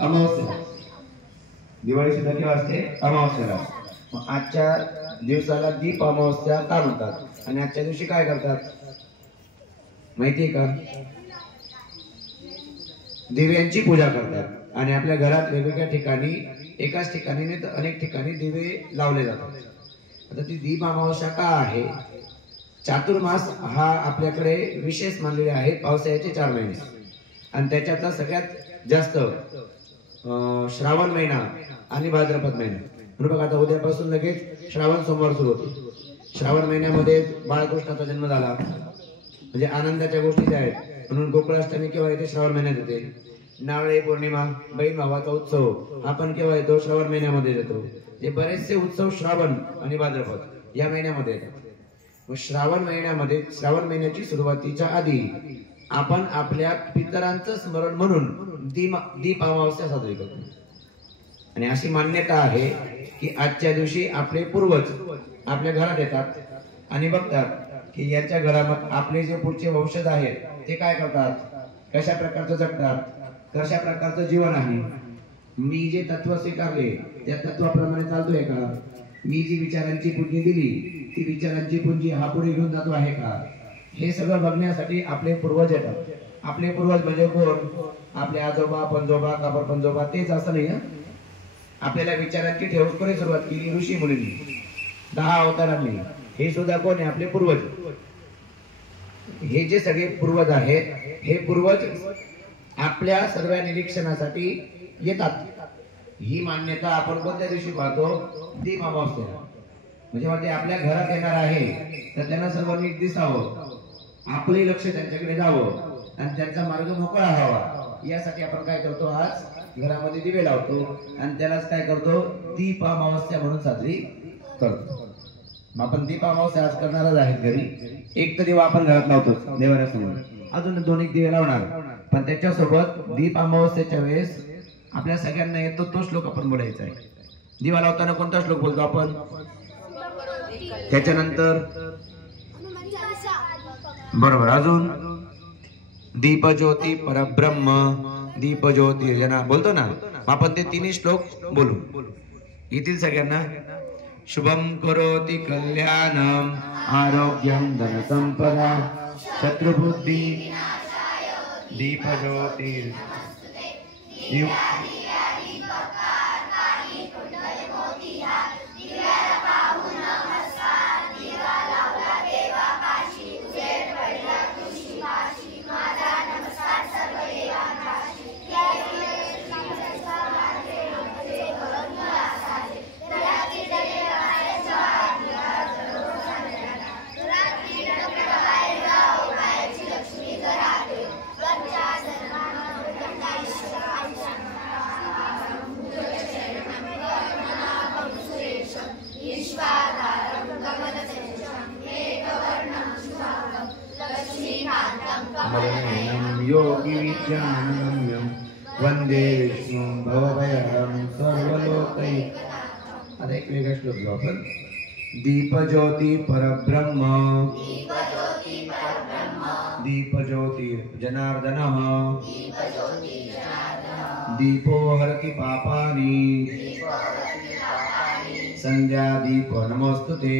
अमावस्या, दिवाळी सुद्धा केव्हा असते? अमावस्याला. मग आजच्या दिवसाला दीप अमावस्या का म्हणतात आणि आजच्या दिवशी काय करतात माहितीये का? दिव्यांची पूजा करतात आणि आपल्या घरात वेगवेगळ्या ठिकाणी, एकाच ठिकाणी नाही तर अनेक ठिकाणी दिवे लावले जातात. आता ती दीप अमावस्या का आहे? चातुर्मास हा आपल्याकडे विशेष मानलेले आहे, पावसाळ्याचे 4 महिने आणि त्याच्यातला सगळ्यात जास्त श्रावण महिना आणि भाद्रपद महिना. बरोबर. आता उद्यापासून लगेच श्रावण सोमवार सुरू होतो. श्रावण महिन्यामध्ये बाळकृष्णाचा जन्म झाला, म्हणजे आनंदाच्या गोष्टी ज्या आहेत. म्हणून गोकुळाष्टमी केव्हा येते? श्रावण महिन्यात येते. नारळी पौर्णिमा, बहीण भावाचा उत्सव हा पण केव्हा येतो? श्रावण महिन्यामध्ये येतो. हे बरेचसे उत्सव श्रावण आणि भाद्रपद या महिन्यामध्ये येतात. मग श्रावण महिन्यामध्ये, श्रावण महिन्याची सुरुवातीच्या आधी आपण आपल्या पितरांचं स्मरण म्हणून दीप अमावस्या साजरी करतो. आणि अशी मान्यता आहे की आजच्या दिवशी आपले पूर्वज आपल्या घरात येतात आणि बघतात की यांच्या घरामध्ये आपले जे पुढचे वंशज आहेत ते काय करतात, कशा प्रकारचं जगतात, कशा प्रकारचं जीवन आहे, मी जे तत्व स्वीकारले त्या तत्वाप्रमाणे चालतोय का, मी जी विचारांची पुंजी दिली ती विचारांची पुंजी हा पुढे घेऊन जातो आहे का, हे सगळं बघण्यासाठी आपले पूर्वज येतात. आपले पूर्वज म्हणजे कोण? आपले आजोबा, पंजोबा, काबर पंजोबा, तेच असं नाही. आपल्याला विचारांची ठेव कोणी सुरुवात केली? ऋषी मुनींनी 10 अवतारांनी. हे सुद्धा कोण आहे? आपले पूर्वज. हे जे सगळे पूर्वज आहेत, हे पूर्वज आपल्या सर्व निरीक्षणासाठी येतात. ही मान्यता आपण कोणत्या दिवशी पाहतो? दीप अमावस्या. म्हणजे आपल्या घरात येणार आहे तर त्यांना सर्वांनी दिसावं, आपले लक्ष त्यांच्याकडे जावं आणि त्यांचा मार्ग मोकळा व्हावा, यासाठी आपण काय करतो? आज घरामध्ये दिवे लावतो आणि त्यालाच काय करतो? दीप अमावस्या म्हणून साजरी करतो. आपण दीप अमावस्या आज करणारच आहेत घरी. एक तर दिवा आपण घरात लावतो देवाऱ्यासमोर, अजून 2 दिवे लावणार. पण त्याच्यासोबत दीप अमावस्येच्या वेळेस आपल्या सगळ्यांना येतो तो श्लोक आपण बोलायचा आहे. दिवा लावताना कोणता श्लोक बोलतो आपण? त्याच्यानंतर बरोबर, अजून दीप ज्योती परब्रह्म, दीप ज्योती जना बोलतो ना आपण, ते 3 श्लोक बोलू. येतील सगळ्यांना? शुभम करोति कल्याणम आरोग्यम धन संपदा शत्रुबुद्धि दीप ज्योति. योगी विद्यानम्यं वंदे विष्णु भवभयहरं सर्वलोकैकनाथं. आता एक वेगळा श्लोक घेऊ आपण. दीप ज्योती परब्रह्म, दीप ज्योती जनार्दनः, दीपो हरति पापानि, संध्या दीप नमोस्तुते.